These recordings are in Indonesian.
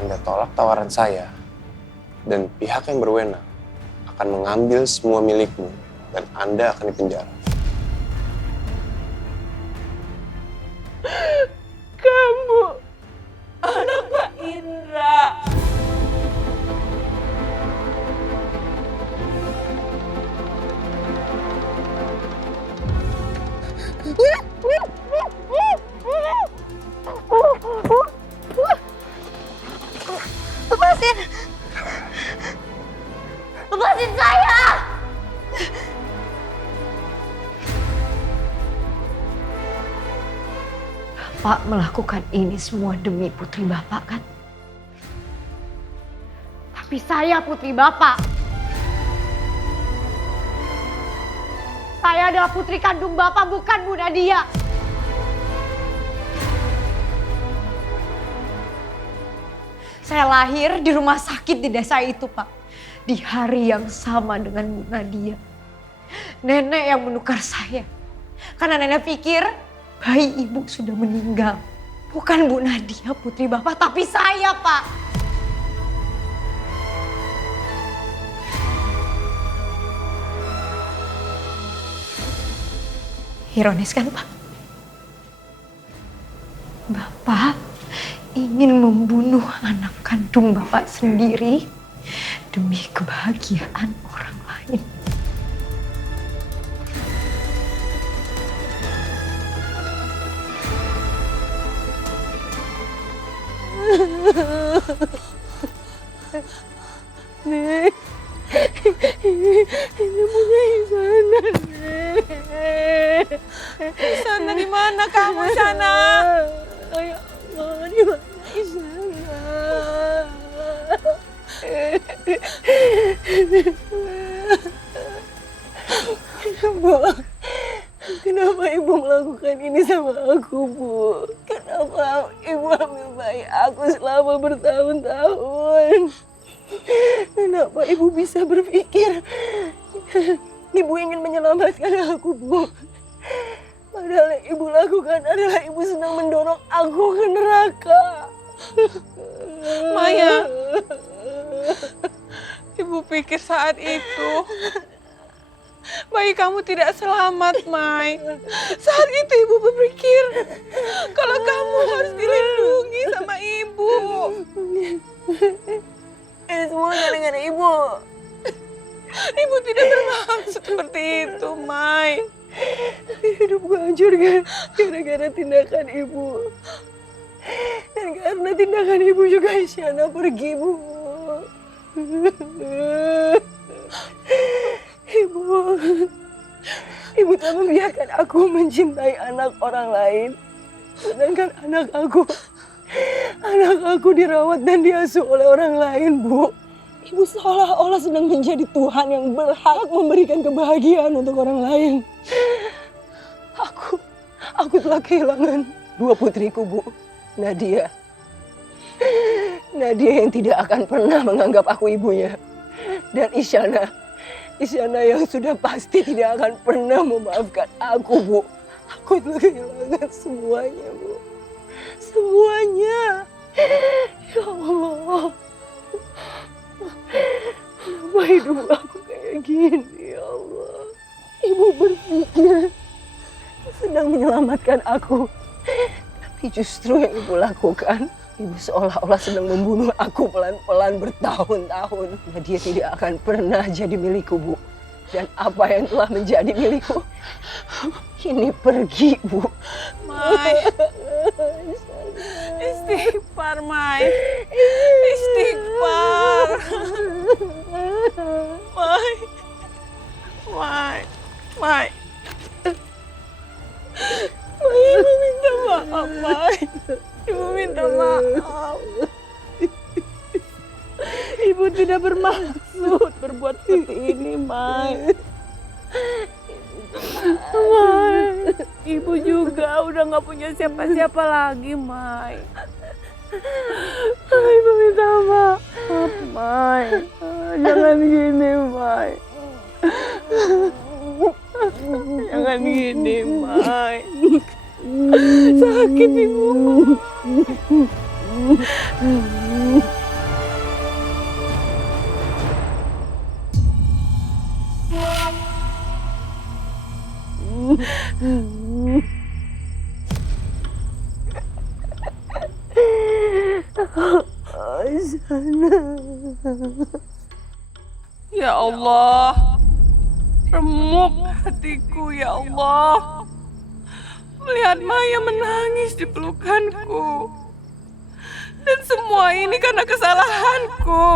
Anda tolak tawaran saya, dan pihak yang berwenang akan mengambil semua milikmu dan Anda akan dipenjara. Kamu anak Pak Indra. Lepasin! Lepasin saya! Bapak melakukan ini semua demi putri Bapak, kan? Tapi saya putri Bapak. Saya adalah putri kandung Bapak, bukan Bu Nadia. Saya lahir di rumah sakit di desa itu, Pak. Di hari yang sama dengan Bu Nadia. Nenek yang menukar saya. Karena nenek pikir bayi ibu sudah meninggal. Bukan Bu Nadia putri Bapak, tapi saya, Pak. Ironis kan, Pak? Bapak ingin membunuh anak kandung Bapak sendiri demi kebahagiaan orang lain. Nek, ini punya Isana, Nek. Isana di mana kamu, Isana? Ya Allah, di mana Isana? Bu, kenapa Ibu melakukan ini sama aku, Bu? Kenapa Ibu ambil bayi aku selama bertahun-tahun? Kenapa Ibu bisa berpikir Ibu ingin menyelamatkan aku, Bu? Padahal yang Ibu lakukan adalah Ibu senang mendorong aku ke neraka. Maya, Ibu pikir saat itu bayi kamu tidak selamat, Mai. Saat itu Ibu berpikir kalau kamu harus dilindungi sama Ibu. Ini semua gara-gara Ibu. Ibu tidak bermaksud seperti itu, Mai. Hidupku hancur gara-gara tindakan Ibu. Dan karena tindakan Ibu juga Isyana pergi, Bu. Ibu tak membiarkan aku mencintai anak orang lain. Sedangkan anak aku dirawat dan diasuh oleh orang lain, Bu. Ibu seolah-olah sedang menjadi Tuhan yang berhak memberikan kebahagiaan untuk orang lain. Aku telah kehilangan dua putriku, Bu. Nadia yang tidak akan pernah menganggap aku ibunya. Dan Isyana yang sudah pasti tidak akan pernah memaafkan aku, Bu. Aku telah kehilangan semuanya, Bu. Semuanya. Ya Allah. Kenapa hidup aku kayak gini, ya Allah. Ibu berpikir sedang menyelamatkan aku. Tapi justru yang Ibu lakukan, Ibu seolah-olah sedang membunuh aku pelan-pelan bertahun-tahun. Dia tidak akan pernah jadi milikku, Bu. Dan apa yang telah menjadi milikku, ini pergi, Bu. Mai. Istighfar, Mai. Istighfar. Mai. Mai, Ibu minta maaf, Mai. Ibu minta maaf. Ibu tidak bermaksud berbuat seperti ini, Mai. Mai, Ibu juga udah gak punya siapa-siapa lagi, Mai. Ibu minta maaf, Mai. Jangan gini, Mai. Jangan gini, Mai. Sakit, Ibu. Ya Allah, remuk hatiku ya Allah. Melihat Maya menangis di pelukanku. Dan semua ini karena kesalahanku,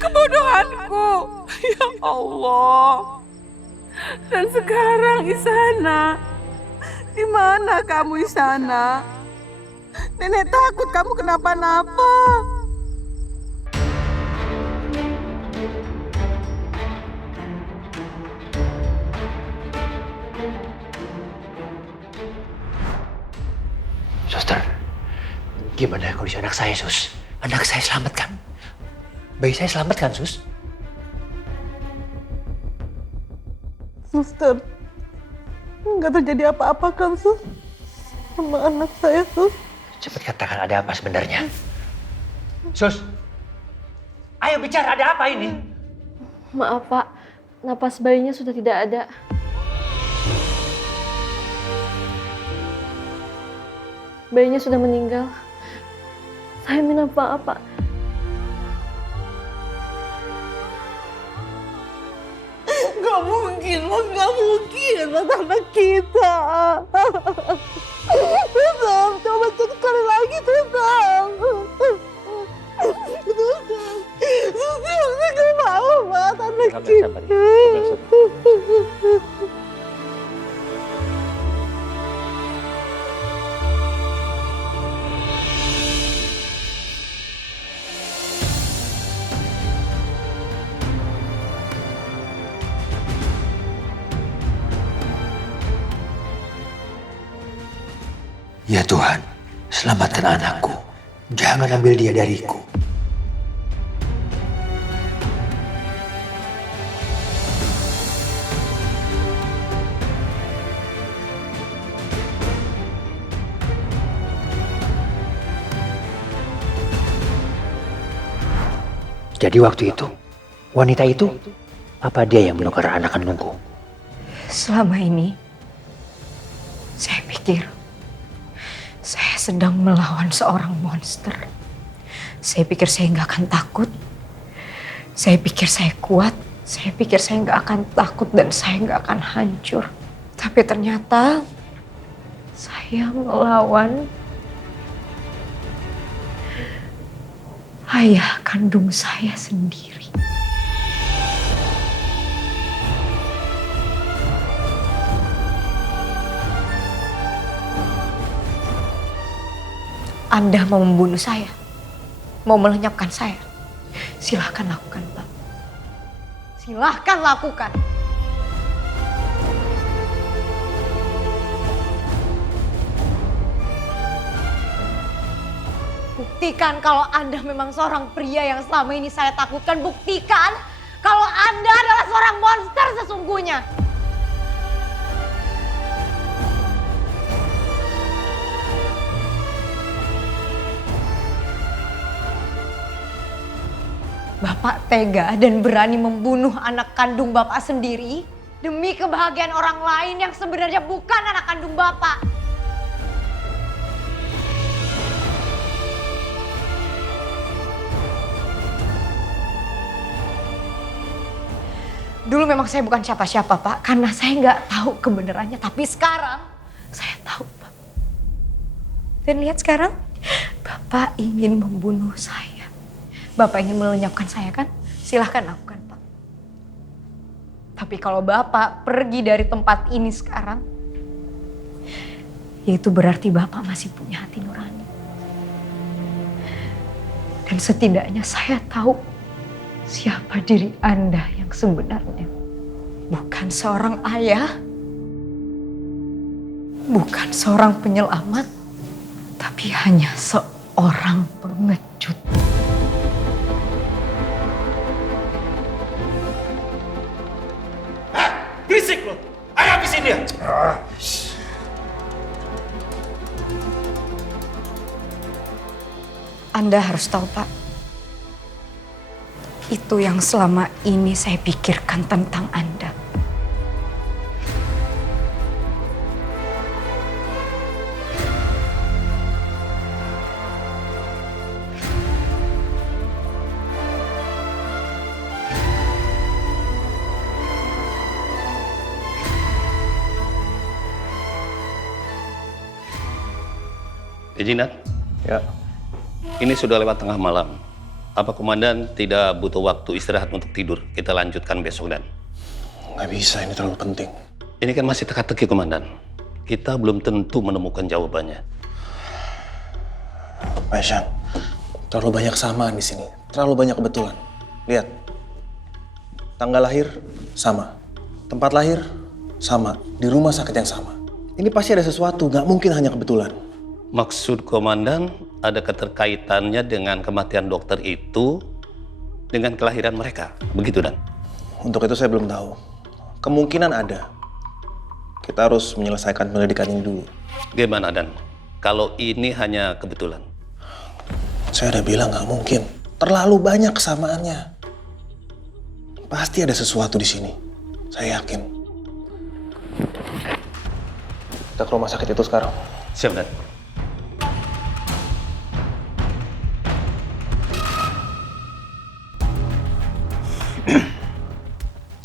kebodohanku. Ya Allah. Dan sekarang Isana, di mana kamu Isana? Nenek takut kamu kenapa-napa. Suster, gimana kondisi anak saya, Sus? Anak saya selamat kan? Bayi saya selamat kan, Sus? Suster, nggak terjadi apa-apa kan, Sus? Sama anak saya, Sus. Cepat katakan ada apa sebenarnya. Sus, ayo bicara, ada apa ini? Maaf Pak, napas bayinya sudah tidak ada. Bayinya sudah meninggal. Saya minta maaf Pak. Gak mungkin, Mas. Gak mungkin. Mas, anak kita. Susam, coba cek sekali lagi, Susam. Susam, saya gak mau, Mas, anak kita. Ya Tuhan, selamatkan anakku. Jangan ambil dia dariku. Jadi waktu itu, wanita itu, apa dia yang menukar anak kandungku? Selama ini, saya pikir saya sedang melawan seorang monster. Saya pikir saya nggak akan takut. Saya pikir saya kuat. Saya pikir saya nggak akan takut dan saya nggak akan hancur. Tapi ternyata saya melawan ayah kandung saya sendiri. Anda mau membunuh saya, mau melenyapkan saya, silahkan lakukan, Pak. Silahkan lakukan. Buktikan kalau Anda memang seorang pria yang selama ini saya takutkan. Buktikan kalau Anda adalah seorang monster sesungguhnya. Bapak tega dan berani membunuh anak kandung Bapak sendiri demi kebahagiaan orang lain yang sebenarnya bukan anak kandung Bapak. Dulu memang saya bukan siapa-siapa, Pak, karena saya nggak tahu kebenarannya. Tapi sekarang saya tahu, Pak. Dan lihat sekarang, Bapak ingin membunuh saya. Bapak ingin melenyapkan saya kan? Silahkan lakukan, Pak. Tapi kalau Bapak pergi dari tempat ini sekarang, yaitu berarti Bapak masih punya hati nurani. Dan setidaknya saya tahu siapa diri Anda yang sebenarnya. Bukan seorang ayah, bukan seorang penyelamat, tapi hanya seorang pengecut. Berisik lo! Ayo habisin dia! Anda harus tahu, Pak. Itu yang selama ini saya pikirkan tentang Anda. Izinat, Ya, ini sudah lewat tengah malam. Apa komandan tidak butuh waktu istirahat untuk tidur? Kita lanjutkan besok, Dan. nggak bisa, ini terlalu penting. Ini kan masih teka-teki, komandan. Kita belum tentu menemukan jawabannya. Pak Ishan, terlalu banyak kesamaan di sini. Terlalu banyak kebetulan. Lihat, tanggal lahir sama, tempat lahir sama, di rumah sakit yang sama. Ini pasti ada sesuatu, nggak mungkin hanya kebetulan. Maksud komandan ada keterkaitannya dengan kematian dokter itu dengan kelahiran mereka. Begitu, Dan? Untuk itu saya belum tahu. Kemungkinan ada. Kita harus menyelesaikan penyelidikan ini dulu. Gimana, Dan? Kalau ini hanya kebetulan? Saya udah bilang nggak mungkin. Terlalu banyak kesamaannya. Pasti ada sesuatu di sini. Saya yakin. Kita ke rumah sakit itu sekarang. Siap, Dan.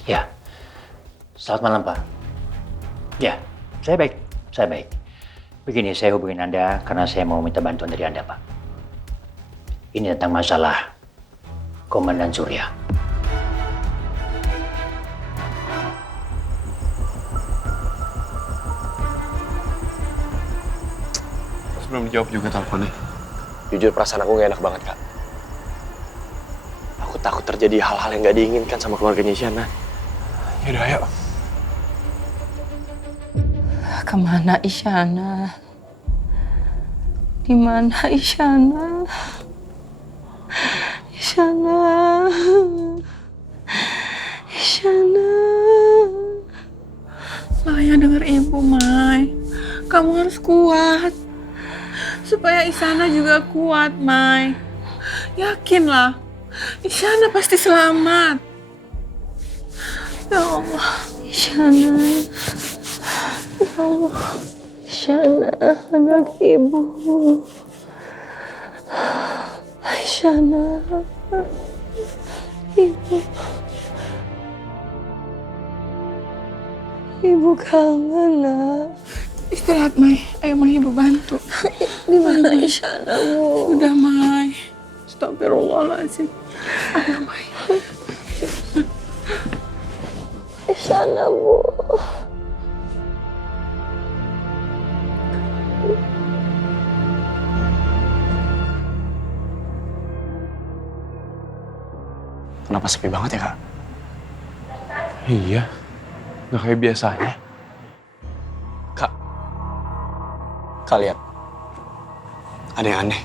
Ya, selamat malam Pak. Ya, saya baik, saya baik. Begini, saya hubungin Anda karena saya mau minta bantuan dari Anda, Pak. Ini tentang masalah Komandan Surya. Belum dijawab juga teleponnya. Jujur perasaan aku gak enak banget, Kak. Aku takut terjadi hal-hal yang gak diinginkan sama keluarganya Isyana. Yaudah, ayo. Kemana Isyana? Di mana Isyana? Isyana. Isyana. Maya denger ibu, Mai. Kamu harus kuat. Supaya Isyana juga kuat, Mai. Yakinlah, Isyana pasti selamat. Ya Allah. Isyana. Ya Allah. Isyana, anak ibu. Isyana. Ibu. Ibu kangen, nak. Istirahat, Mai. Ayo, Mai, ibu bantu. Di mana Isyana, Bu? Udah, Mai. Astagfirullahaladzim. Ayo, Mai. Isyana, Bu. Kenapa sepi banget ya, Kak? Iya, nggak kayak biasanya. Kak, lihat. Ada yang aneh.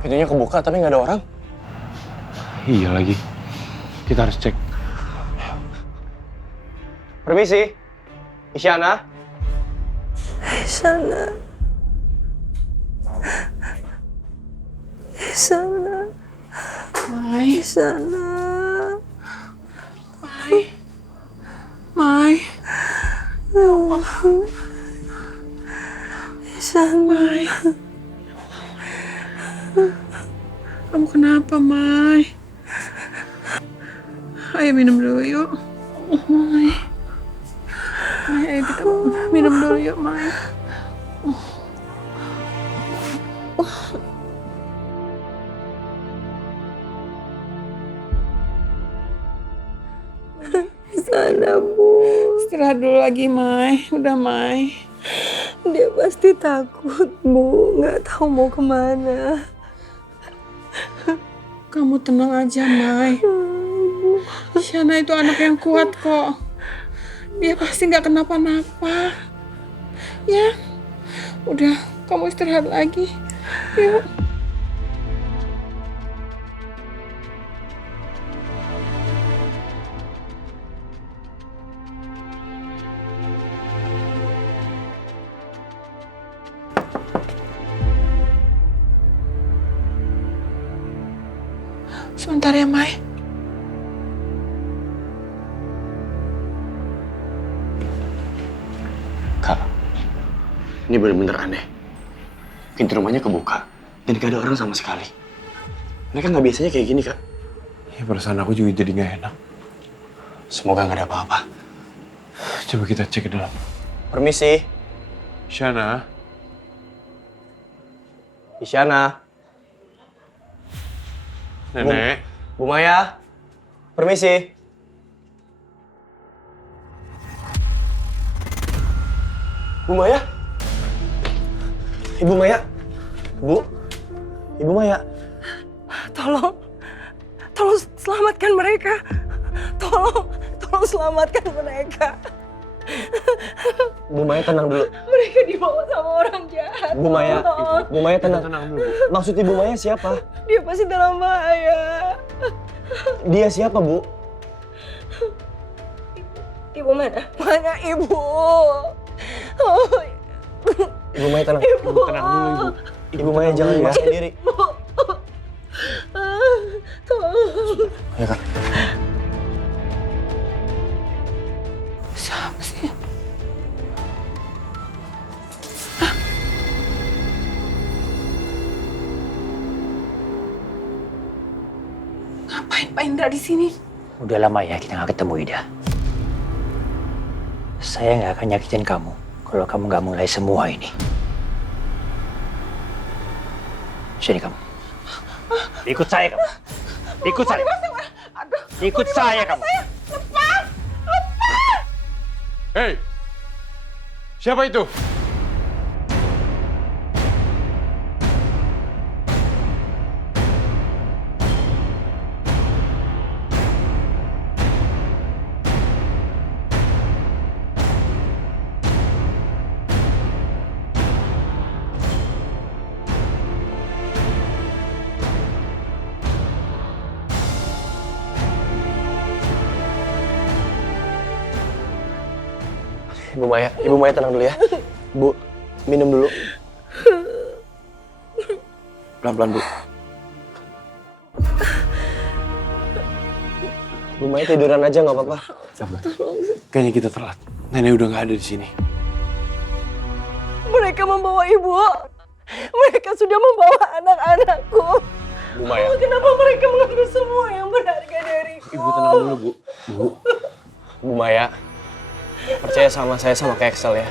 Pintunya kebuka tapi nggak ada orang. Iya lagi. Kita harus cek. Permisi. Isyana. Isyana. Isyana. Mai. Isyana. Mai. Mai. Ya Allah. Isyana. Mai. Kamu kenapa, Mai? Ayo minum dulu yuk. Mai. Mai, ayo kita minum dulu yuk, Mai. Isyana, Bu. Istirahat dulu lagi, Mai. Udah, Mai. Dia pasti takut, Bu. Nggak tahu mau kemana. Kamu tenang aja, Mai. Isyana itu anak yang kuat kok. Dia pasti nggak kenapa-napa. Ya, udah, kamu istirahat lagi. Yuk. Sebentar ya, Mai. Kak, ini bener-bener aneh. Pintu rumahnya kebuka dan gak ada orang sama sekali. Mereka nggak biasanya kayak gini, Kak. Ya perasaan aku juga jadi nggak enak. Semoga nggak ada apa-apa. Coba kita cek ke dalam. Permisi. Shana, Isyana. Nenek. Bu Maya. Permisi. Bu Maya. Ibu Maya. Bu. Ibu Maya. Tolong selamatkan mereka. Tolong selamatkan mereka. Bu Maya tenang dulu. Mereka dibawa sama orang jahat. Bu Maya. Tolong. Bu Maya tenang. Tenang dulu, Bu. Maksud Ibu Maya siapa? Dia pasti dalam bahaya. Dia siapa, Bu? Ibu mana? Mana ibu? Oh, Ibu Maya tenang. ibu. Tenang dulu, Ibu. Ibu Maya jangan dulu, ya. paksa diri. Tolong. Ya, Kak. Siapa sih? Ngapain Pak Indra di sini? Udah lama ya kita nggak ketemu, Ida. Saya nggak akan nyakitin kamu kalau kamu nggak mulai semua ini. Sini kamu. Ikut saya kamu. Ikut saya. Ikut saya kamu. Hei! Siapa itu? Ibu Maya tenang dulu ya. Bu, minum dulu. Pelan-pelan, Bu. Bu Maya tiduran aja nggak apa-apa. Sabar. Kayaknya kita telat. Nenek udah nggak ada di sini. Mereka membawa ibu. Mereka sudah membawa anak-anakku. Bu Maya. Kenapa mereka mengambil semua yang berharga dariku? Ibu tenang dulu, Bu. Bu. Bu Maya, percaya sama saya sama kayak Excel ya.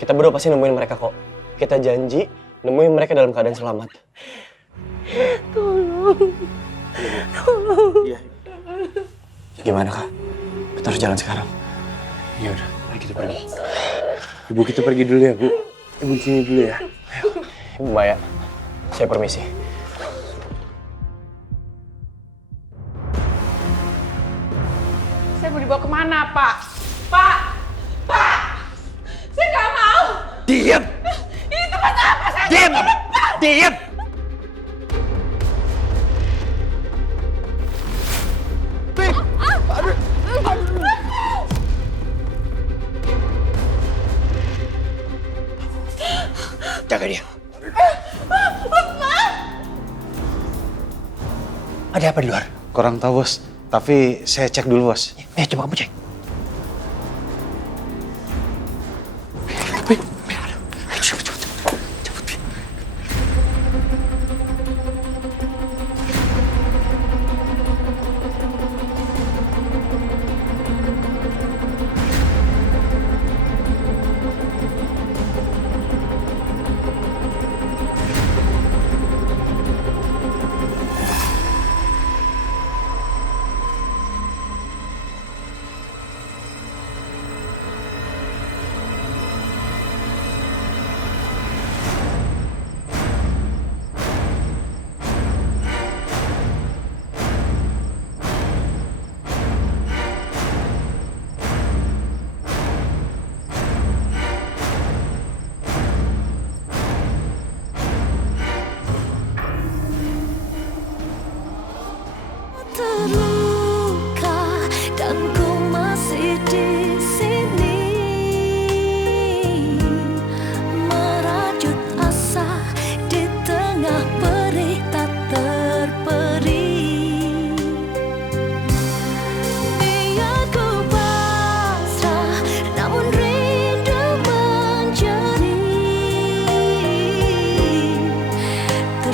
Kita berdua pasti nemuin mereka kok. Kita janji nemuin mereka dalam keadaan selamat. Tolong. Iya. Gimana, Kak? Kita harus jalan sekarang. Ya udah, mari kita pergi. Ibu kita pergi dulu ya, Bu. Ibu di sini dulu ya. Bu Maya, saya permisi. Saya mau dibawa kemana, Pak? Pak! Pak! Saya nggak mau! Diam! Ini tempat apa? Saya Diam! Diam! Jaga dia. Ada apa di luar? Kurang tahu, Bos. Tapi saya cek dulu, Bos. Coba kamu cek.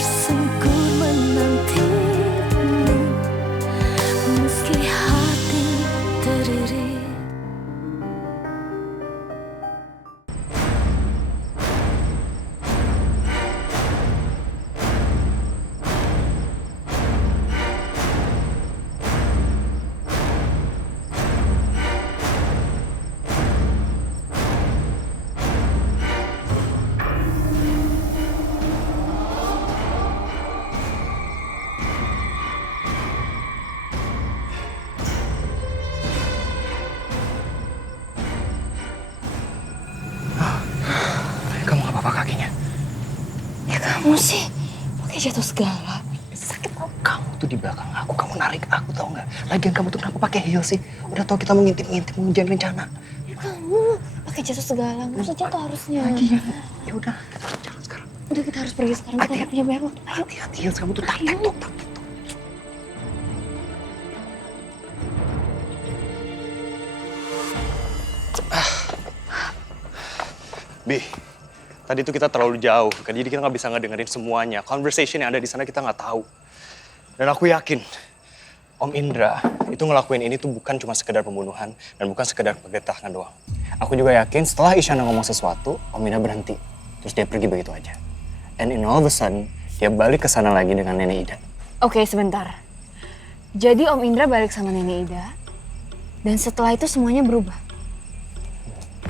tersungkur menantimu meski hati teriri. Kamu gak apa-apa kakinya? Ya kamu sih, pakai jatuh segala. Sakit kok. Kamu tuh di belakang aku, kamu narik aku tau nggak? Lagian kamu tuh kenapa pakai heels sih? Udah tau kita mau ngintip-ngintip, mau ngerjain rencana. Kamu pakai jatuh segala, nggak usah jatuh harusnya. Lagian, ya udah kita harus jalan sekarang. Udah kita harus pergi sekarang, kita nggak punya banyak waktu. Ayo. Hati-hati heels kamu tuh taktek tuh. Bi, tadi tuh kita terlalu jauh, kan? Jadi kita nggak bisa ngedengerin semuanya. Conversation yang ada di sana kita nggak tahu. Dan aku yakin, Om Indra itu ngelakuin ini tuh bukan cuma sekedar pembunuhan dan bukan sekedar penggetahan doang. Aku juga yakin setelah Isyana ngomong sesuatu, Om Indra berhenti. Terus dia pergi begitu aja. And in all of a sudden, dia balik ke sana lagi dengan Nenek Ida. Oke, sebentar. Jadi Om Indra balik sama Nenek Ida, dan setelah itu semuanya berubah.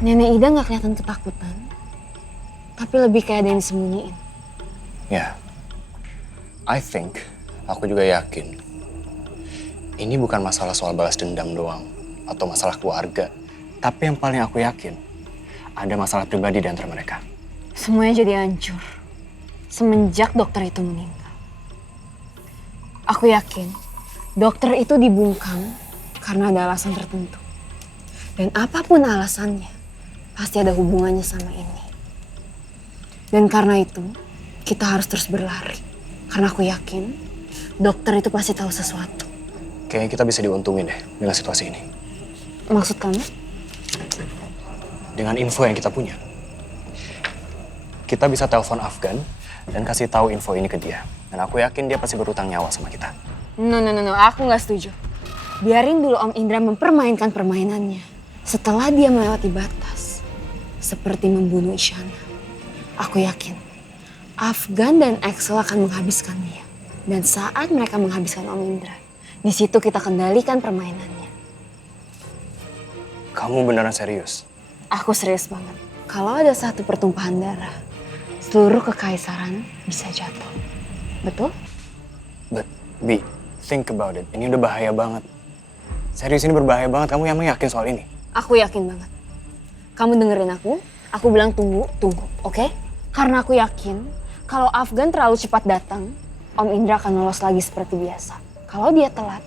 Nenek Ida nggak kelihatan ketakutan, tapi lebih kayak ada yang disembunyiin. Ya, I think, aku juga yakin, ini bukan masalah soal balas dendam doang, atau masalah keluarga. Tapi yang paling aku yakin, ada masalah pribadi di antara mereka. Semuanya jadi hancur semenjak dokter itu meninggal. Aku yakin dokter itu dibungkam karena ada alasan tertentu. Dan apapun alasannya, pasti ada hubungannya sama ini. Dan karena itu, kita harus terus berlari. Karena aku yakin, dokter itu pasti tahu sesuatu. Kayaknya kita bisa diuntungin deh dengan situasi ini. Maksud kamu? Dengan info yang kita punya. Kita bisa telepon Afgan dan kasih tahu info ini ke dia. Dan aku yakin dia pasti berutang nyawa sama kita. No, aku nggak setuju. Biarin dulu Om Indra mempermainkan permainannya. Setelah dia melewati batas, seperti membunuh Isyana, aku yakin Afgan dan Axel akan menghabiskan dia. Dan saat mereka menghabiskan Om Indra, di situ kita kendalikan permainannya. Kamu beneran serius? Aku serius banget. Kalau ada satu pertumpahan darah, seluruh kekaisaran bisa jatuh. Betul? But, Bi, think about it. Ini udah bahaya banget. Serius, ini berbahaya banget. Kamu emang yakin soal ini? Aku yakin banget. Kamu dengerin aku bilang tunggu, oke? Karena aku yakin kalau Afgan terlalu cepat datang, Om Indra akan lolos lagi seperti biasa. Kalau dia telat,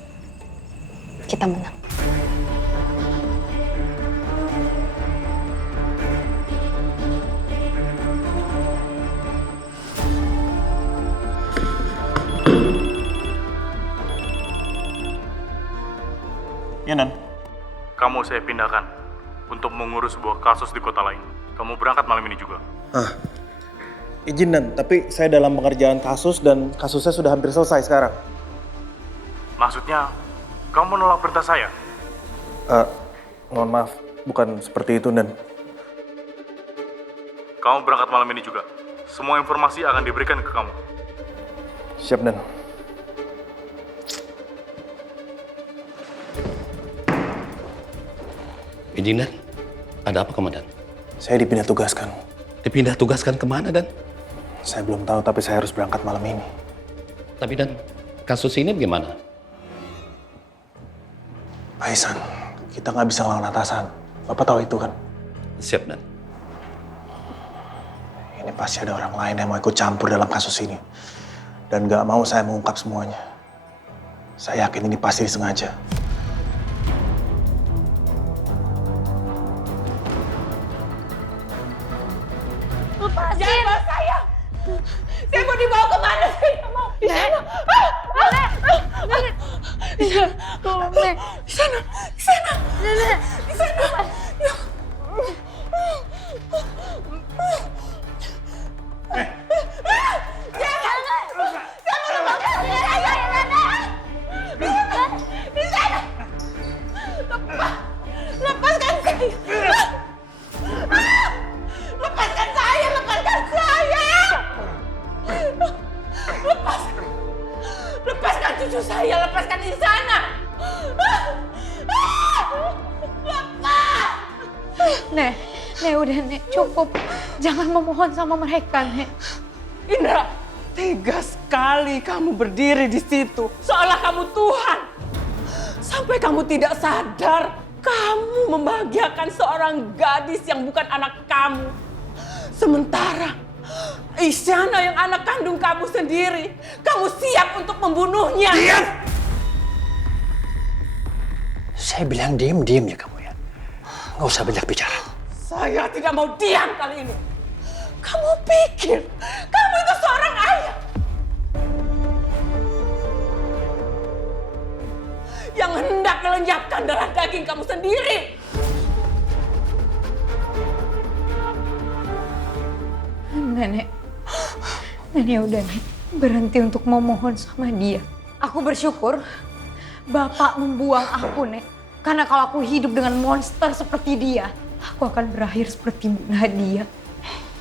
kita menang. Ya, Nan. Kamu saya pindahkan untuk mengurus sebuah kasus di kota lain. Kamu berangkat malam ini juga. Izin, Nan. Tapi saya dalam pengerjaan kasus dan kasusnya sudah hampir selesai sekarang. Maksudnya, kamu menolak perintah saya? Mohon maaf. Bukan seperti itu, Nan. Kamu berangkat malam ini juga. Semua informasi akan diberikan ke kamu. Siap, Nan. Izin, Dan. Ada apa, Komandan? Saya dipindah tugaskan. Dipindah tugaskan kemana, Dan? Saya belum tahu, tapi saya harus berangkat malam ini. Tapi, Dan, kasus ini bagaimana? Pak Ihsan, kita nggak bisa ngelawan atasan. Bapak tahu itu kan? Siap, Dan. Ini pasti ada orang lain yang mau ikut campur dalam kasus ini. Dan nggak mau saya mengungkap semuanya. Saya yakin ini pasti disengaja. Jangan bawa saya! Saya mau dibawa kemana? Saya nggak mau. Di sana. Nenek, tolong Nek. Di sana. Di sana. Nenek. Di sana. Jangan! cucu saya, lepaskan Isyana. Nek, udah Nek, cukup. Jangan memohon sama mereka, Nek. Indra, tega sekali kamu berdiri di situ, seolah kamu Tuhan. Sampai kamu tidak sadar, kamu membahagiakan seorang gadis yang bukan anak kamu. Sementara Isyana yang anak kandung kamu sendiri, kamu siap untuk membunuhnya. Diam! Saya bilang diam ya kamu ya. Nggak usah banyak bicara. Saya tidak mau diam kali ini. Kamu pikir kamu itu seorang ayah yang hendak melenyapkan darah daging kamu sendiri. Nenek udah Nek, berhenti untuk memohon sama dia. Aku bersyukur Bapak membuang aku, Nek. Karena kalau aku hidup dengan monster seperti dia, aku akan berakhir seperti Nadia.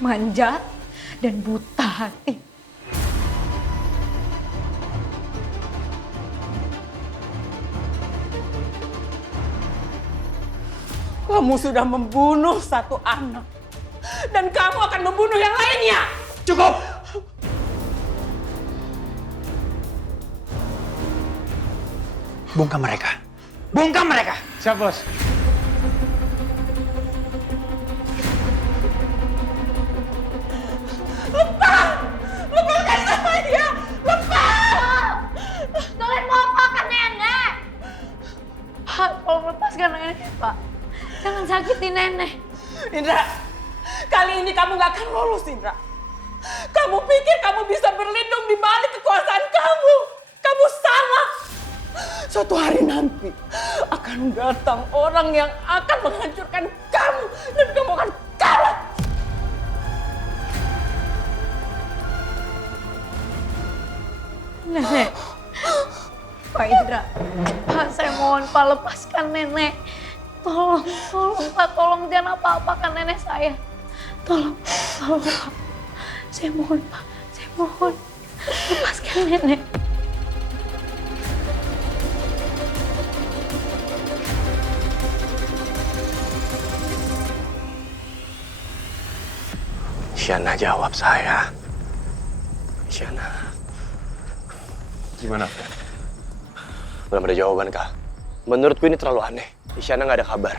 Manja dan buta hati. Kamu sudah membunuh satu anak. Dan kamu akan membunuh yang lainnya. Cukup! Bungkam mereka. Bungkam mereka! Siap, Bos. Lepaskan saya! Lepas! Kalian mau apa kan Nenek? Pak, tolong lepaskan Nenek, Pak. Jangan sakiti Nenek. Indra, kali ini kamu gak akan lolos, Indra. Kamu pikir kamu bisa berlindung di balik kekuasaan kamu? Kamu salah. Suatu hari nanti akan datang orang yang akan menghancurkan kamu dan kamu akan kalah. Nenek. Pak Indra. Pak, saya mohon Pak lepaskan Nenek. Tolong Pak, tolong jangan apa-apakan nenek saya. Tolong Pak. Saya mohon Pak, saya mohon. Lepaskan nenek. Isyana jawab saya. Isyana. Gimana? Belum ada jawaban, Kak. Menurutku ini terlalu aneh. Isyana nggak ada kabar.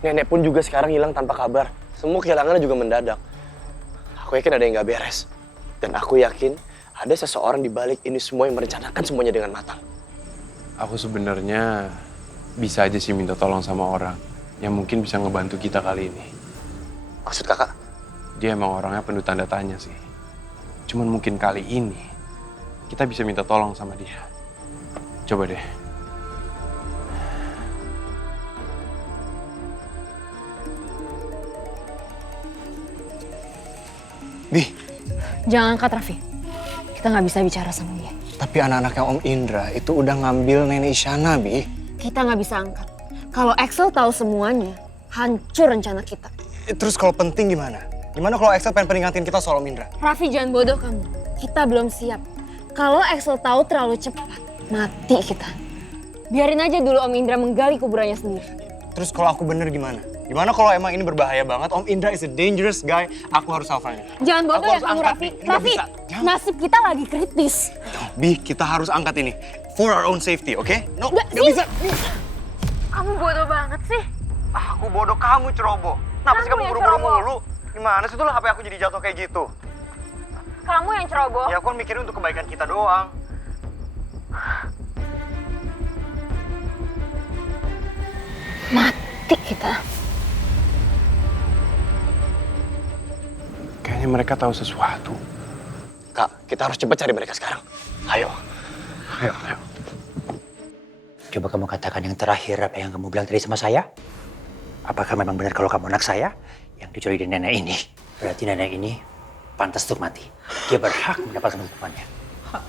Nenek pun juga sekarang hilang tanpa kabar. Semua kehilangannya juga mendadak. Aku yakin ada yang nggak beres. Dan aku yakin ada seseorang di balik ini semua yang merencanakan semuanya dengan matang. Aku sebenarnya bisa aja sih minta tolong sama orang yang mungkin bisa ngebantu kita kali ini. Maksud kakak? Dia emang orangnya penuh tanda tanya sih. Cuman mungkin kali ini kita bisa minta tolong sama dia. Coba deh. Bi. Jangan angkat, Raffi. Kita nggak bisa bicara sama dia. Tapi anak-anaknya Om Indra itu udah ngambil nenek Isyana, Bi. Kita nggak bisa angkat. Kalau Axel tahu semuanya, hancur rencana kita. Terus kalau penting gimana? Gimana kalau Axel pengen peringatin kita soal Om Indra? Raffi, jangan bodoh kamu. Kita belum siap. Kalau Axel tahu terlalu cepat, mati kita. Biarin aja dulu Om Indra menggali kuburannya sendiri. Terus kalau aku bener gimana? Gimana kalau emang ini berbahaya banget? Om Indra is a dangerous guy. Aku harus salvain. Jangan bodoh ya kamu, Raffi. Raffi, nasib kita lagi kritis. Bi, kita harus angkat ini. For our own safety, oke? No, Nggak bisa. Kamu bodoh banget sih. Aku bodoh, kamu ceroboh. Kenapa sih kamu yang buru-buru ceroboh. mulu? Gimana sih tuh HP aku jadi jatuh kayak gitu? Kamu yang ceroboh. Ya aku kan mikirin untuk kebaikan kita doang. Mati kita. Kayaknya mereka tahu sesuatu. Kak, kita harus cepat cari mereka sekarang. Ayo. Ayo. Coba kamu katakan yang terakhir apa yang kamu bilang tadi sama saya? Apakah memang benar kalau kamu anak saya yang dicuri dari nenek ini? Berarti nenek ini pantas untuk mati. Dia berhak mendapatkan hukumannya.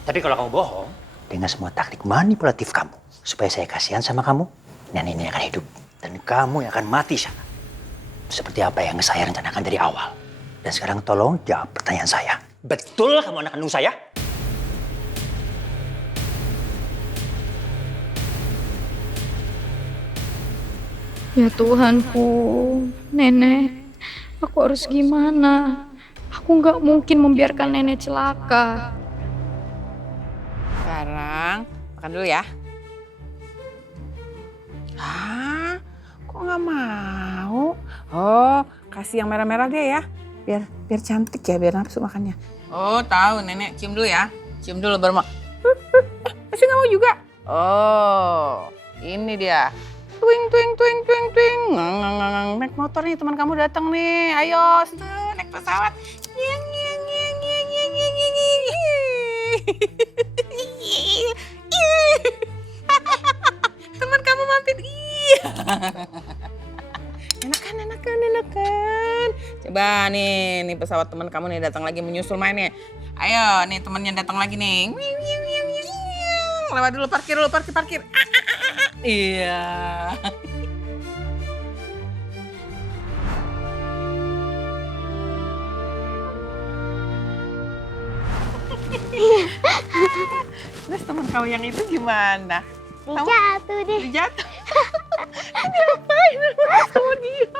Tapi kalau kamu bohong, dengan semua taktik manipulatif kamu, supaya saya kasihan sama kamu, nenek ini akan hidup. Dan kamu yang akan mati, Syana. Seperti apa yang saya rencanakan dari awal. Dan sekarang tolong jawab pertanyaan saya. Betul kamu anak kandung saya? Ya Tuhanku, Nenek, aku harus gimana? Aku nggak mungkin membiarkan Nenek celaka. Sekarang makan dulu ya. Ah, kok nggak mau? Oh, kasih yang merah-merah dia ya. Biar cantik ya, biar nafsu makannya. Oh, tahu Nenek. Cium dulu ya. Cium dulu baru mau. Masih nggak mau juga? Oh, ini dia. Twing, twing, twing, twing, twing. Naik motor nih, teman kamu datang nih. Ayo, naik pesawat. Nyeng, nyeng, nyeng, nyeng, nyeng, nyeng, nyeng, nyeng. Teman kamu mampir. Enakan. Coba nih pesawat teman kamu nih datang lagi menyusul mainnya. Ayo, nih temannya datang lagi nih. Lewat dulu, parkir. Iya. Terus teman kamu yang itu gimana? Jatuh deh. Jatuh. Diapain sama dia?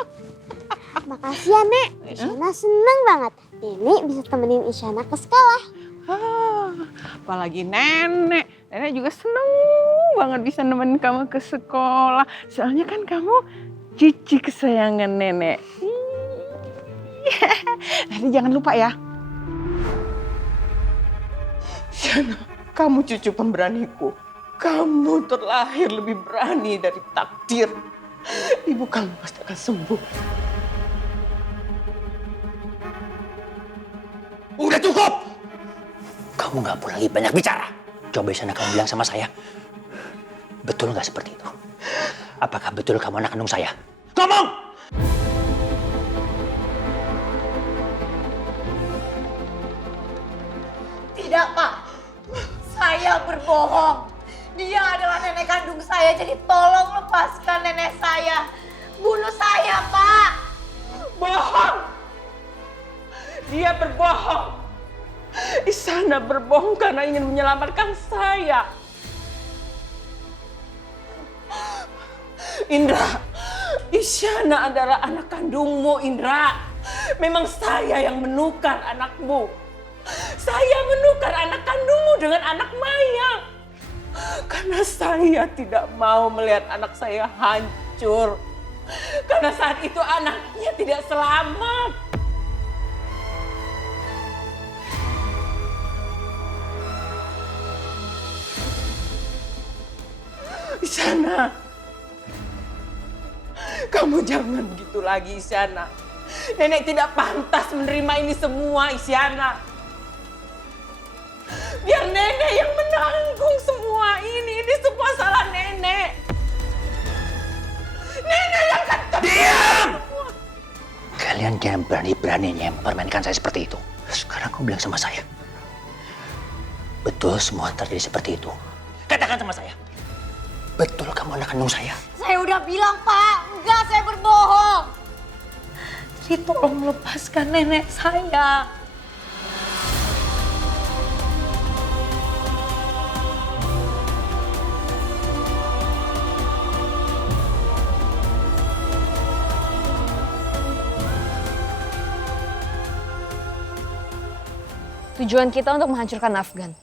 Makasih ya, Nek. Isyana seneng banget. Nenek bisa temenin Isyana ke sekolah. Apalagi Nenek. Nenek juga seneng banget bisa nemenin kamu ke sekolah. Soalnya kan kamu cucu kesayangan Nenek. Nanti jangan lupa ya. Isyana, kamu cucu pemberaniku. Kamu terlahir lebih berani dari takdir. Ibu kamu pasti akan sembuh. Udah cukup! Kamu nggak perlu lagi banyak bicara. Coba sana kamu bilang sama saya. Betul nggak seperti itu? Apakah betul kamu anak kandung saya? Ngomong! Tidak, Pak. Saya berbohong. Dia adalah nenek kandung saya, jadi tolong lepaskan nenek saya. Bunuh saya, Pak. Bohong! Dia berbohong. Isyana berbohong karena ingin menyelamatkan saya. Indra, Isyana adalah anak kandungmu, Indra. Memang saya yang menukar anakmu. Saya menukar anak kandungmu dengan anak Maya. Karena saya tidak mau melihat anak saya hancur. Karena saat itu anaknya tidak selamat. Isyana, kamu jangan begitu lagi, Isyana. Nenek tidak pantas menerima ini semua, Isyana. Biar nenek yang menanggung semua ini semua salah nenek. Nenek yang akan diam! Kalian jangan berani-beraninya mempermainkan saya seperti itu. Sekarang kau bilang sama saya. Betul semua terjadi seperti itu. Katakan sama saya. Betul kamu anak kandung saya? Saya udah bilang, Pak. Enggak, saya berbohong. Jadi tolong lepaskan nenek saya. Tujuan kita untuk menghancurkan Afgan,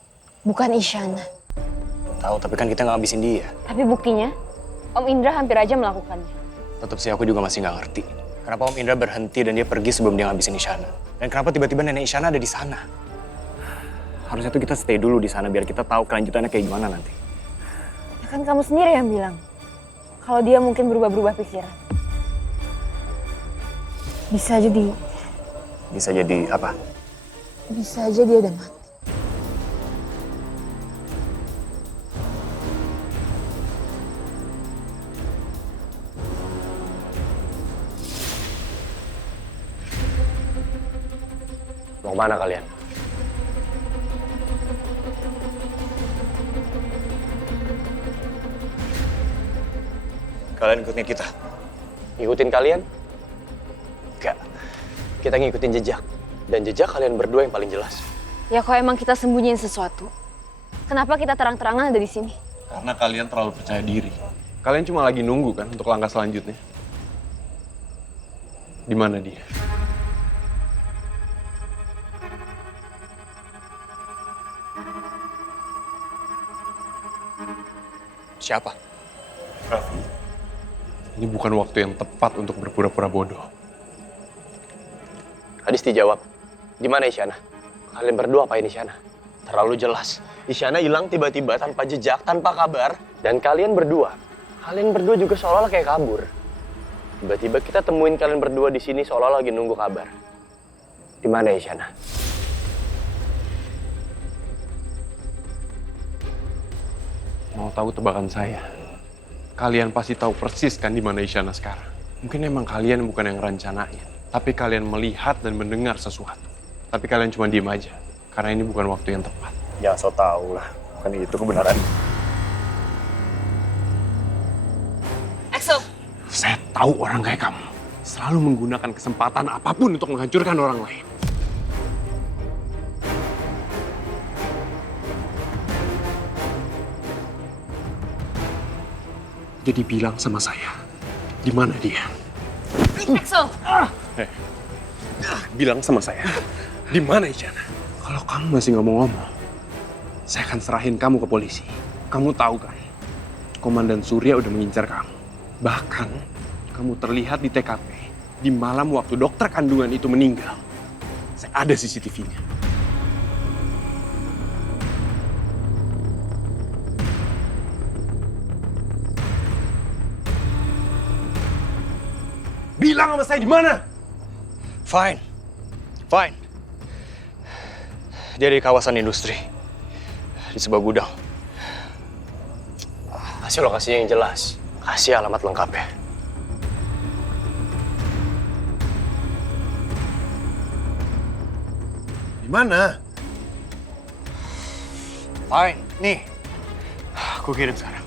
bukan Isyana. Tahu, tapi kan kita nggak habisin dia. Tapi buktinya, Om Indra hampir aja melakukannya. Tetap sih aku juga masih nggak ngerti. Kenapa Om Indra berhenti dan dia pergi sebelum dia ngabisin Isyana? Dan kenapa tiba-tiba nenek Isyana ada di sana? Harusnya tuh kita stay dulu di sana biar kita tahu kelanjutannya kayak gimana nanti. Ya kan kamu sendiri yang bilang, kalau dia mungkin berubah-berubah pikiran. Bisa jadi... Bisa jadi apa? Bisa aja dia udah mati. Mau kemana kalian? Kalian ikutin kita? Ngikutin kalian? Enggak. Kita ngikutin jejak. Dan jejak kalian berdua yang paling jelas. Ya kalau emang kita sembunyiin sesuatu, kenapa kita terang-terangan ada di sini? Karena kalian terlalu percaya diri. Kalian cuma lagi nunggu kan untuk langkah selanjutnya. Di mana dia? Siapa? Raffi, ini bukan waktu yang tepat untuk berpura-pura bodoh. Adisti jawab. Di mana Isyana? Kalian berdua apain Isyana? Terlalu jelas. Isyana hilang tiba-tiba tanpa jejak, tanpa kabar. Dan kalian berdua juga seolah-olah kayak kabur. Tiba-tiba kita temuin kalian berdua di sini seolah lagi nunggu kabar. Di mana Isyana? Mau tahu tebakan saya? Kalian pasti tahu persis kan di mana Isyana sekarang. Mungkin emang kalian bukan yang rencanain, tapi kalian melihat dan mendengar sesuatu. Tapi kalian cuma diem aja, karena ini bukan waktu yang tepat. Ya so tau lah, bukan itu kebenaran. Axel! Saya tahu orang kayak kamu selalu menggunakan kesempatan apapun untuk menghancurkan orang lain. Jadi bilang sama saya, di mana dia? Axel! Bilang sama saya, di mana Isyana? Kalau kamu masih ngomong-ngomong, saya akan serahin kamu ke polisi. Kamu tahu kan, Komandan Surya udah mengincar kamu. Bahkan, kamu terlihat di TKP di malam waktu dokter kandungan itu meninggal. Saya ada CCTV-nya. Bilang sama saya di mana? Fine. Dia di kawasan industri. Di sebuah gudang. Kasih lokasinya yang jelas. Kasih alamat lengkapnya. Di mana? Fine. Nih. Aku kirim sekarang.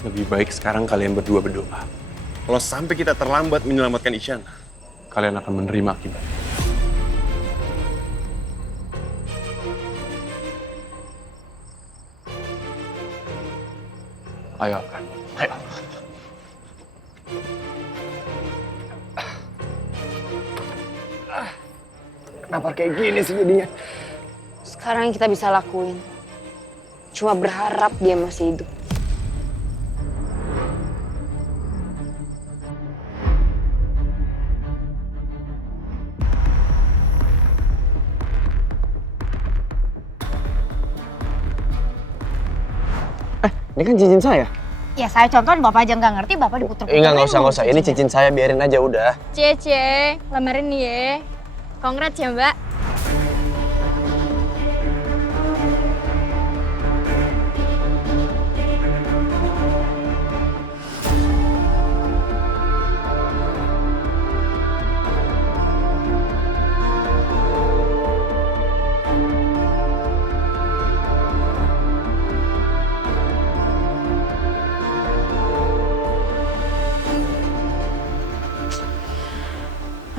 Lebih baik sekarang kalian berdua berdoa. Kalau sampai kita terlambat menyelamatkan Isyana, kalian akan menerima akibatnya. Ayo, Afgan. Ayo. Kenapa kayak gini sih jadinya? Sekarang yang kita bisa lakuin cuma berharap dia masih hidup. Ini kan cincin saya. Ya saya contohin, Bapak aja nggak ngerti, Bapak diputer-puterin. Enggak usah. Ini cincin saya, biarin aja udah. Cie, lamarin nih ya. Congrats ya Mbak.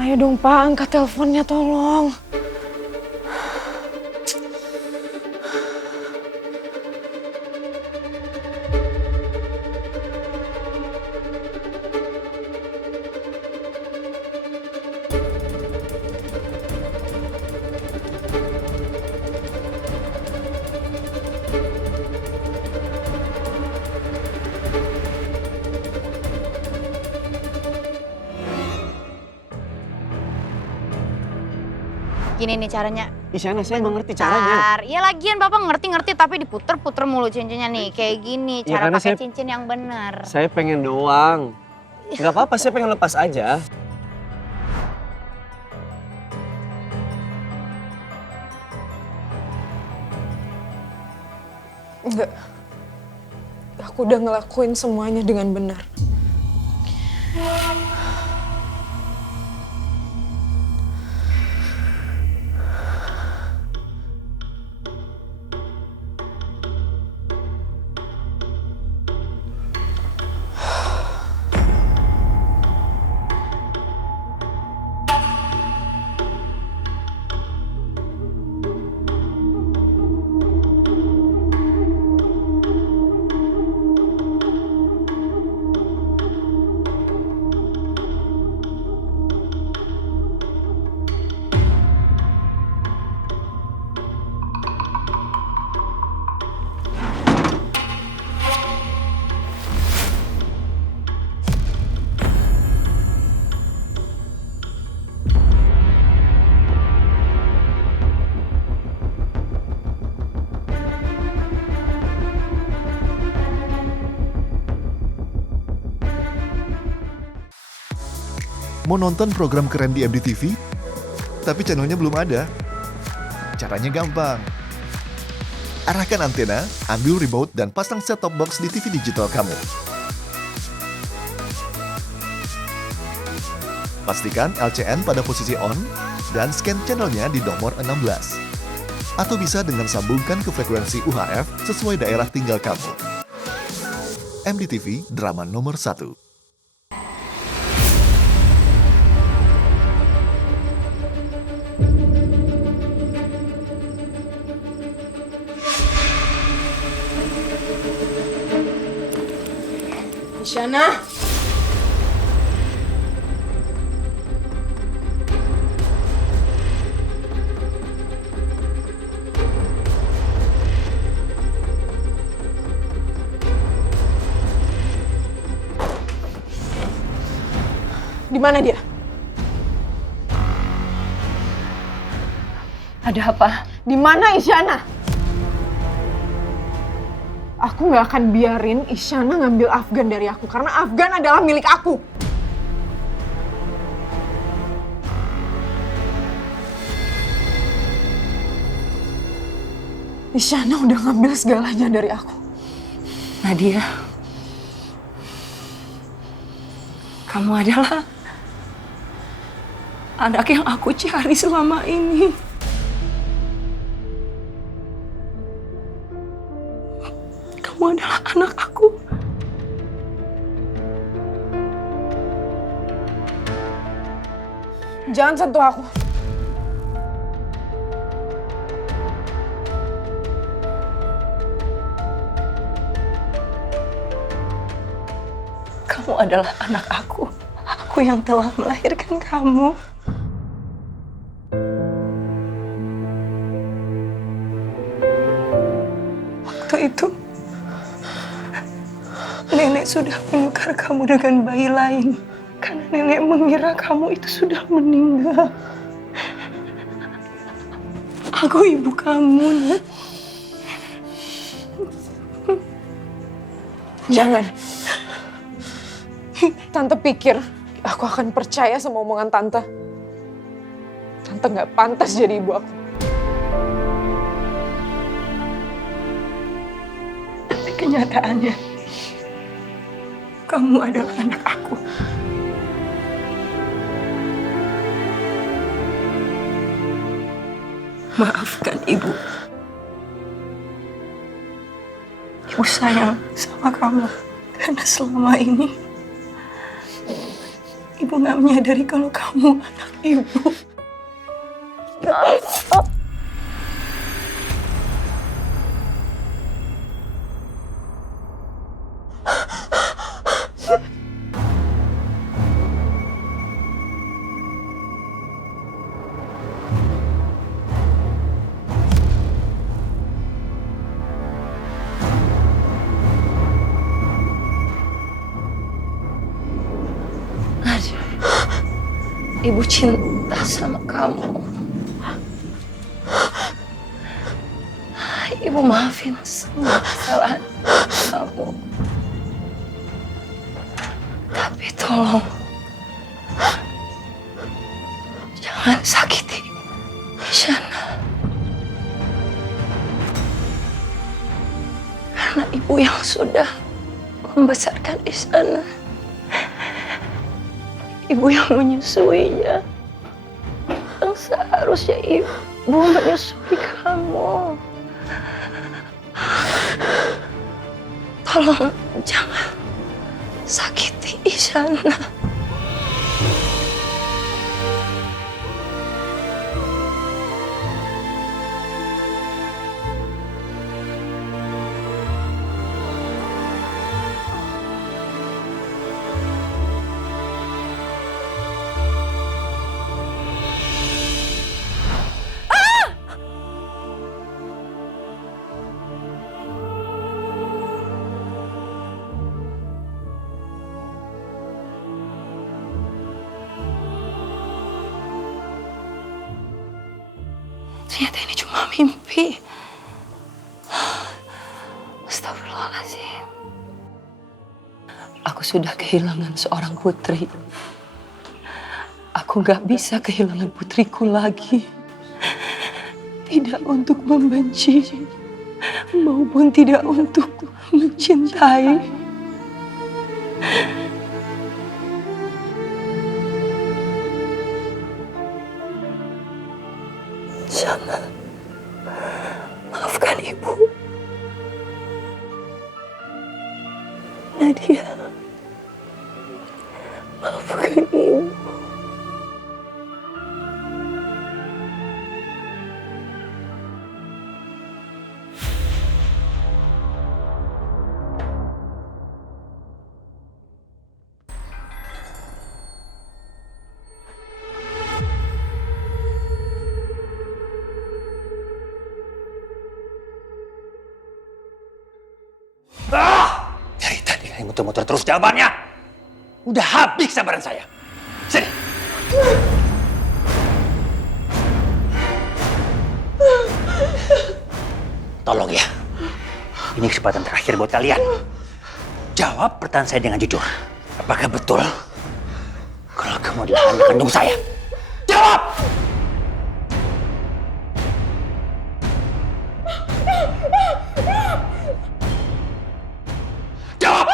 Ayo dong Pak, angkat teleponnya tolong. Gini nih caranya. Isyana, saya nggak ngerti Bentar. Iya lagian Bapak ngerti-ngerti tapi diputer-puter mulu cincinnya nih. Kayak gini, Ya, cara karena pakai saya- cincin yang benar. Saya pengen doang. Nggak apa-apa, saya pengen lepas aja. Enggak. Aku udah ngelakuin semuanya dengan benar. Mau nonton program keren di MDTV? Tapi channelnya belum ada? Caranya gampang. Arahkan antena, ambil remote, dan pasang set-top box di TV digital kamu. Pastikan LCN pada posisi on, dan scan channelnya di nomor 16. Atau bisa dengan sambungkan ke frekuensi UHF sesuai daerah tinggal kamu. MDTV, drama nomor 1. Isyana. Di mana dia? Ada apa? Di mana Isyana? Aku nggak akan biarin Isyana ngambil Afgan dari aku karena Afgan adalah milik aku. Isyana udah ngambil segalanya dari aku. Nadia, kamu adalah anak yang aku cari selama ini. Kamu adalah anak aku. Jangan sentuh aku. Kamu adalah anak aku. Aku yang telah melahirkan kamu. Waktu itu, nenek sudah menukar kamu dengan bayi lain. Karena nenek mengira kamu itu sudah meninggal. Aku ibu kamu, Nak. Jangan. Tante pikir aku akan percaya sama omongan Tante. Tante nggak pantas jadi ibu aku. Tapi kenyataannya, kamu adalah anak aku. Maafkan Ibu. Ibu sayang sama kamu. Karena selama ini, Ibu gak menyadari kalau kamu anak Ibu. Ibu cinta sama kamu. Ibu maafin semua kesalahan kamu. Tapi tolong, jangan sakiti Isyana. Karena ibu yang sudah membesarkan Isyana. Ibu yang menyusuinya. Yang seharusnya ibu menyusui kamu. Tolong jangan sakiti Isyana. Ternyata ini cuma mimpi. Astagfirullahaladzim. Aku sudah kehilangan seorang putri. Aku gak bisa kehilangan putriku lagi. Tidak untuk membenci, maupun tidak untuk mencintai. Shana, maafkan ibu. Nadia, maafkan ibu. Dari tadi kalian muter-muter terus jawabannya. Udah habis sabaran saya. Sini. Tolong ya. Ini kesempatan terakhir buat kalian. Jawab pertanyaan saya dengan jujur. Apakah betul kalau kamu adalah anak kandung saya? Jawab! Jawab!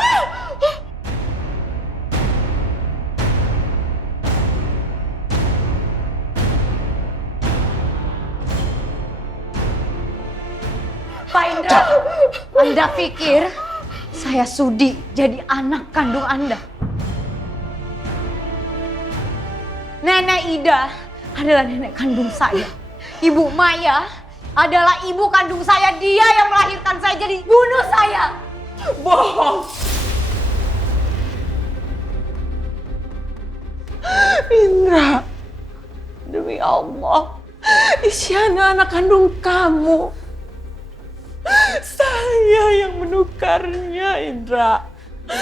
Pak Indra, Anda pikir saya sudi jadi anak kandung Anda? Nenek Ida adalah nenek kandung saya. Ibu Maya adalah ibu kandung saya. Dia yang melahirkan saya, jadi bunuh saya. Bohong. Indra, demi Allah, Isyana anak kandung kamu. Saya yang menukarnya, Indra.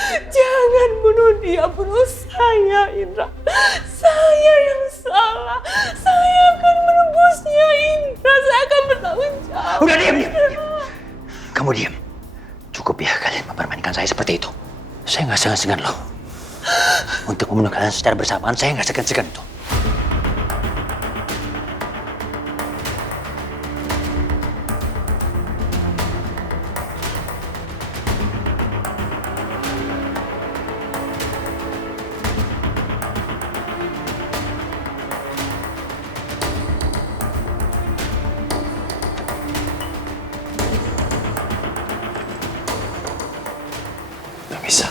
Jangan bunuh dia, bunuh saya, Indra. Saya yang salah. Saya akan menebusnya, Indra. Saya akan bertanggung jawab. Udah diam. Kamu diam. Cukup ya kalian mempermainkan saya seperti itu. Saya nggak segan-segan loh. Untuk membunuh kalian secara bersamaan, saya nggak segan-segan tuh. Gak bisa.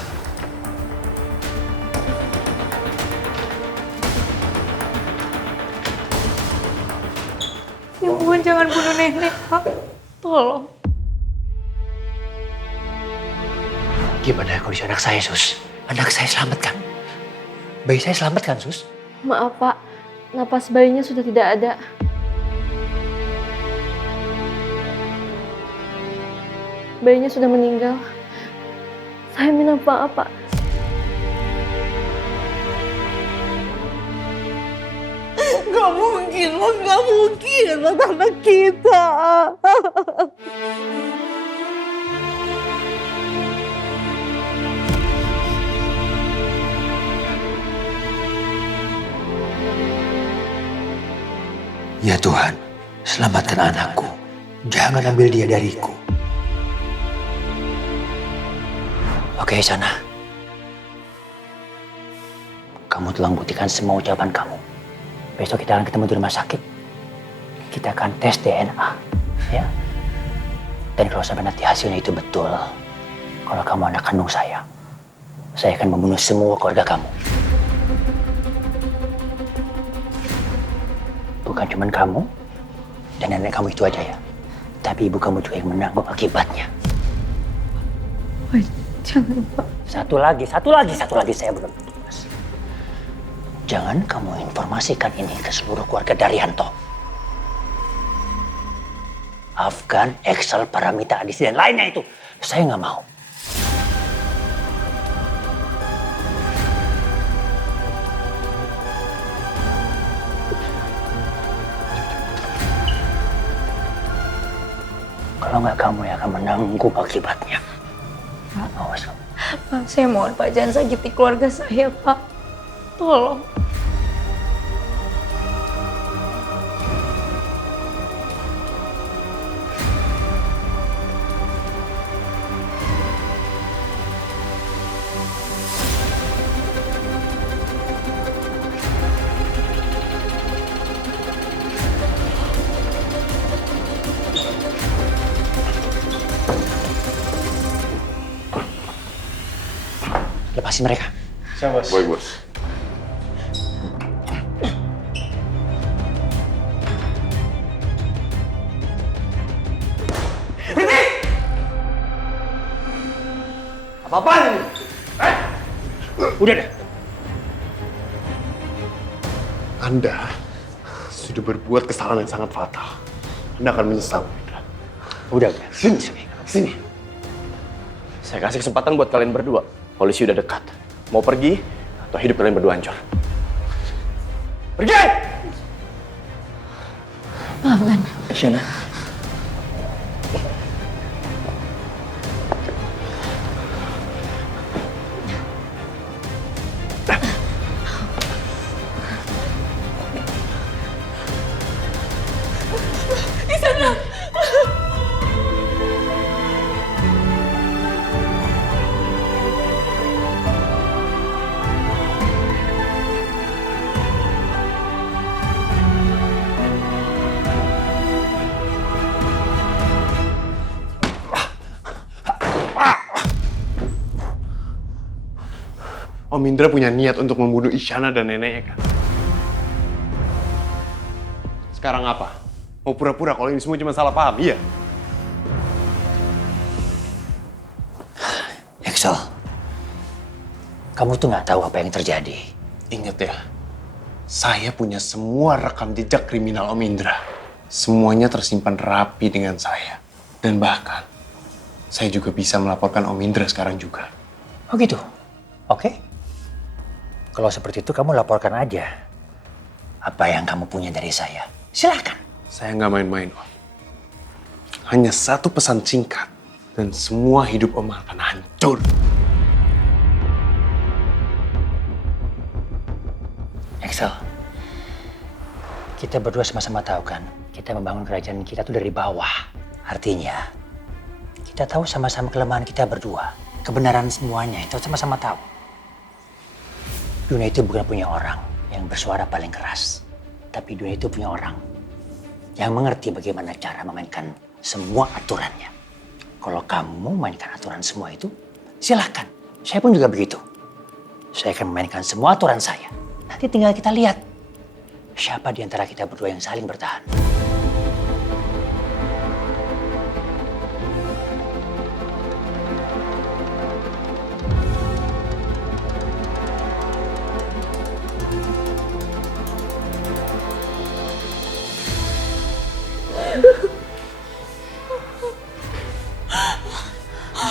Ya ampun, jangan bunuh nenek, Pak. Tolong. Gimana kondisi anak saya, Sus? Anak saya selamat kan? Bayi saya selamat kan, Sus? Maaf Pak, napas bayinya sudah tidak ada. Bayinya sudah meninggal. Saya minta maaf Pak. Gak mungkin, gak mungkin anak kita. Ya Tuhan, selamatkan anakku. Jangan ambil dia dariku. Oke, Sana. Kamu telah membuktikan semua ucapan kamu. Besok kita akan ketemu di rumah sakit. Kita akan tes DNA, ya. Dan kalau sampai nanti hasilnya itu betul, kalau kamu anak kandung saya akan membunuh semua keluarga kamu. Bukan cuma kamu dan nenek kamu itu aja ya, tapi ibu kamu juga yang menanggung akibatnya. Jangan, Pak. Satu lagi, saya belum tugas. Jangan kamu informasikan ini ke seluruh keluarga Daryanto. Afgan, Excel, Paramita, Adisi, dan lainnya itu. Saya nggak mau. Kalau nggak, kamu yang akan menanggung akibatnya. Pak. Awas kamu. Pak, saya mohon Pak jangan sakiti keluarga saya, Pak. Tolong. Awasin mereka. Siap, Bos. Baik, Bos. Apa-apaan ini? Udah deh. Anda sudah berbuat kesalahan yang sangat fatal. Anda akan menyesal. Udah. Sini. Saya kasih kesempatan buat kalian berdua. Polisi udah dekat. Mau pergi atau hidup kalian berdua hancur? Pergi! Maafkan. Isyana. Di sana. Om Indra punya niat untuk membunuh Isyana dan neneknya kan? Sekarang apa? Mau pura-pura kalau ini semua cuma salah paham, iya? Axel, kamu tuh nggak tahu apa yang terjadi. Ingat ya, saya punya semua rekam jejak kriminal Om Indra. Semuanya tersimpan rapi dengan saya. Dan bahkan, saya juga bisa melaporkan Om Indra sekarang juga. Oh gitu? Oke. Kalau seperti itu kamu laporkan aja apa yang kamu punya dari saya. Silakan. Saya nggak main-main, Om. Hanya satu pesan singkat dan semua hidup Om akan hancur. Axel, kita berdua sama-sama tahu kan, kita membangun kerajaan kita tuh dari bawah. Artinya, kita tahu sama-sama kelemahan kita berdua. Kebenaran semuanya, itu sama-sama tahu. Dunia itu bukan punya orang yang bersuara paling keras. Tapi dunia itu punya orang yang mengerti bagaimana cara memainkan semua aturannya. Kalau kamu mainkan aturan semua itu, silahkan. Saya pun juga begitu. Saya akan memainkan semua aturan saya. Nanti tinggal kita lihat siapa di antara kita berdua yang saling bertahan.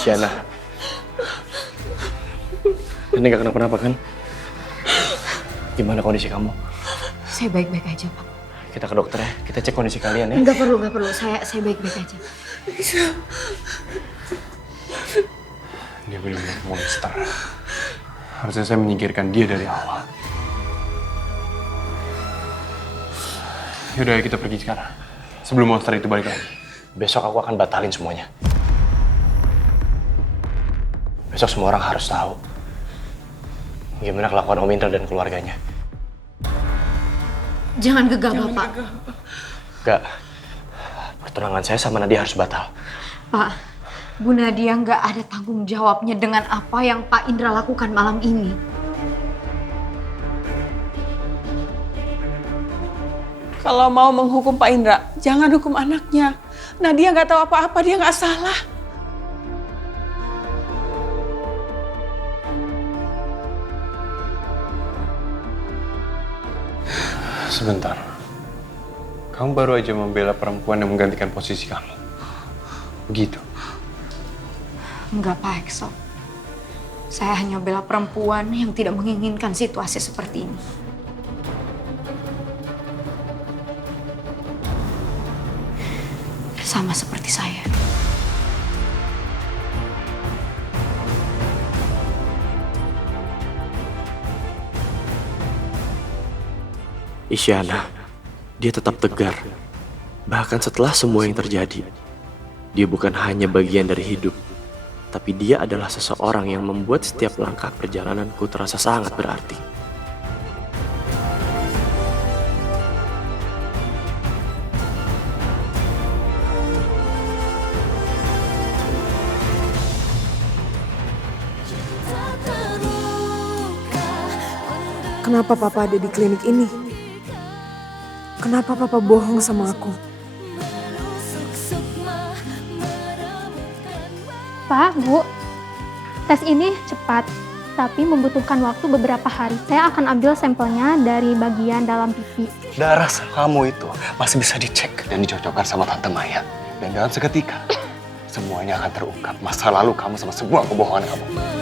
Isyana. Ini gak kenapa-napa kan? Gimana kondisi kamu? Saya baik-baik aja, Pak. Kita ke dokter ya, kita cek kondisi kalian ya. Nggak perlu. Saya baik-baik aja. Dia benar-benar monster. Harusnya saya menyingkirkan dia dari awal. Yaudah, kita pergi sekarang. Sebelum monster itu balik lagi. Besok aku akan batalin semuanya. Besok semua orang harus tahu gimana kelakuan Om Indra dan keluarganya. Jangan gegabah, Pak. Gak, pertunangan saya sama Nadia harus batal. Pak, Bu Nadia nggak ada tanggung jawabnya dengan apa yang Pak Indra lakukan malam ini. Kalau mau menghukum Pak Indra, jangan hukum anaknya. Nadia nggak tahu apa-apa, dia nggak salah. Sebentar. Kamu baru aja membela perempuan yang menggantikan posisi kamu. Begitu? Enggak, Pak Axel. Saya hanya bela perempuan yang tidak menginginkan situasi seperti ini. Sama seperti saya. Isyana, dia tetap tegar. Bahkan setelah semua yang terjadi, dia bukan hanya bagian dari hidup, tapi dia adalah seseorang yang membuat setiap langkah perjalananku terasa sangat berarti. Tak terus Kenapa papa ada di klinik ini? Kenapa papa bohong sama aku? Pak, Bu, tes ini cepat, tapi membutuhkan waktu beberapa hari. Saya akan ambil sampelnya dari bagian dalam pipi. Darah kamu itu masih bisa dicek dan dicocokkan sama Tante Maya. Dan dalam seketika, semuanya akan terungkap. Masa lalu kamu sama semua kebohongan kamu.